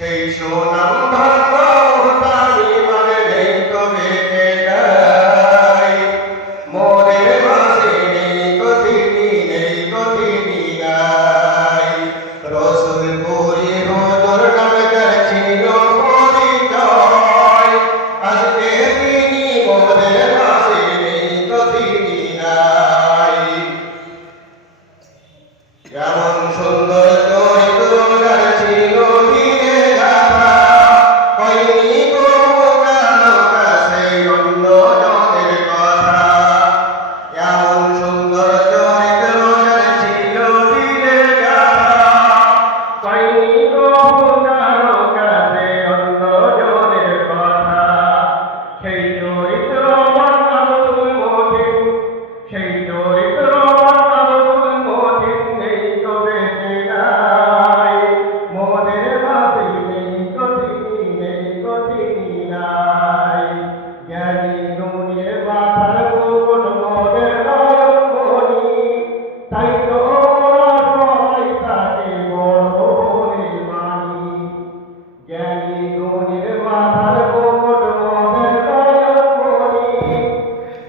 সেই সুনাম ধন্য তারি মানে নেই কবে নাই মোদের মাঝে নেই গতিনি নাই রসুলপুরি হুজুর নামে ছিল পরিচয় আজকে তিনি মোদের মাঝে নেই গতিনি নাই এমন সুন্দর চরিত্র ছিল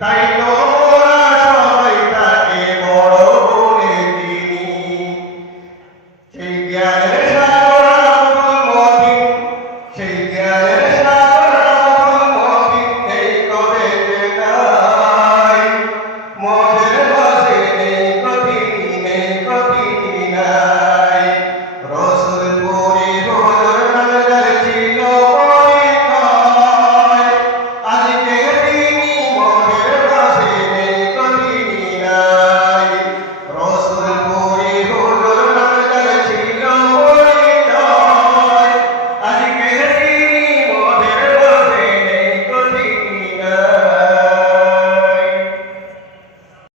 তাই তোরা সবাই তাকে বড় বলে চিনি সেই জ্ঞানের